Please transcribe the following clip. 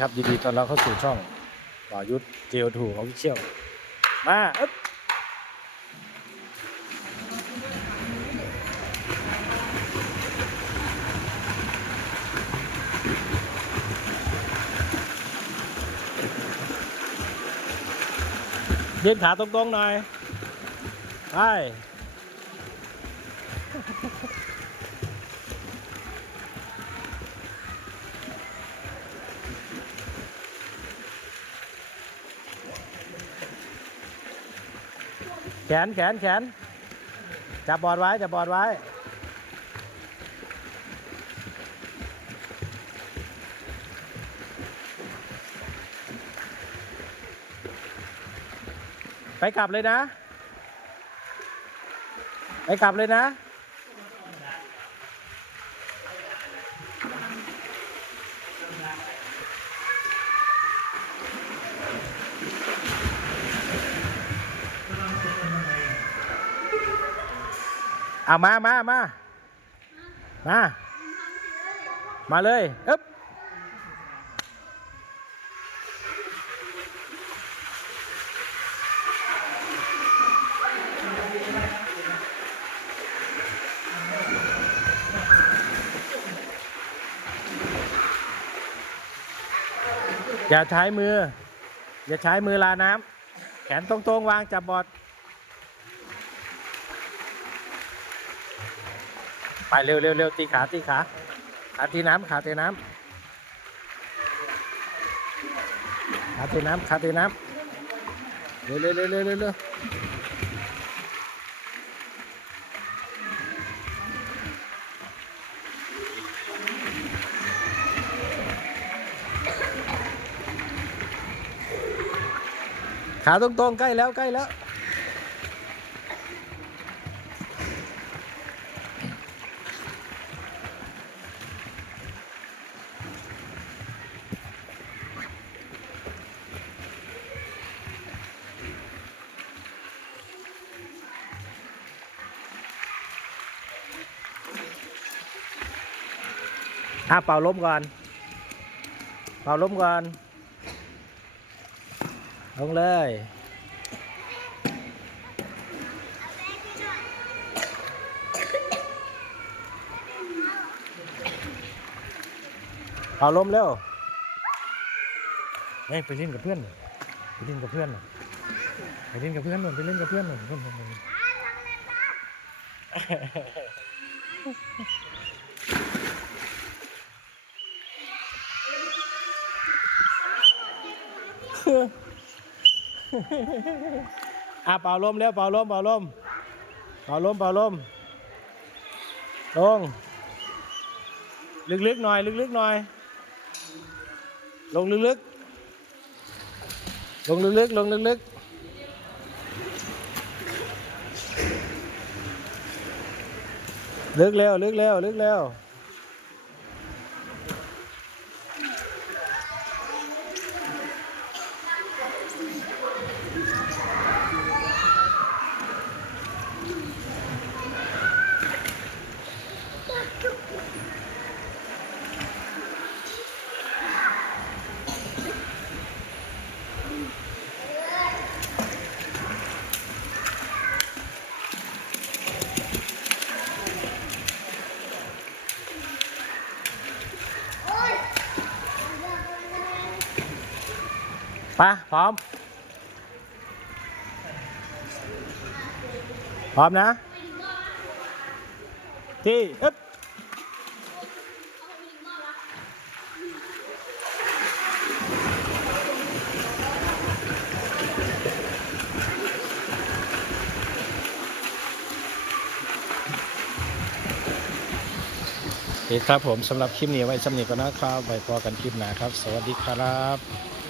ครับยินดีตอนเรับเข้าสู่ช่องต่อยุทธเจโอทูออฟฟิเชียลมาอึ๊บยืนขาตรงๆหน่อย ไป แขนแขนแขนจับบอดไว้จับบอดไว้ ไปกลับเลยนะ ไปกลับเลยนะ เอามามามามา มาเลยอึ๊บอย่าใช้มือ อย่าใช้มือลาน้ำแขนตรงๆ วางจับบอด ไปเร็วเร็วเร็วตีขาตีขาขาตีน้ำขาตีน้ำขาตีน้ำขาตีน้ำเร็วเร็วเร็วเร็วเร็วเร็วขาตรงๆใกล้แล้วใกล้แล้ว อะเป่าลมก่อน เป่าลมก่อน ลงเลย เป่าลมเร็วเฮ้ยไปเล่นกับเพื่อนหน่อยไปเล่นกับเพื่อนหน่อยไปเล่นกับเพื่อนหน่อยไปเล่นกับเพื่อนหน่อยเพื่อนหน่อยเพื่ อะเป่าลมเร็วเป่าลมเป่าลมเป่าลมเป่าลมลง ลึกๆหน่อย ลึกๆหน่อย ลงลึกๆลงลึกๆลงลึกๆลึกเร็วลึกเร็วลึกเร็ว ไปพร้อม พร้อมนะ ที่อึ๊บคครับผมสำหรับคลิปนี้ไว้สำเนียก็นะครับไว้พอกันคลิปหน้าครับ สวัสดีครับ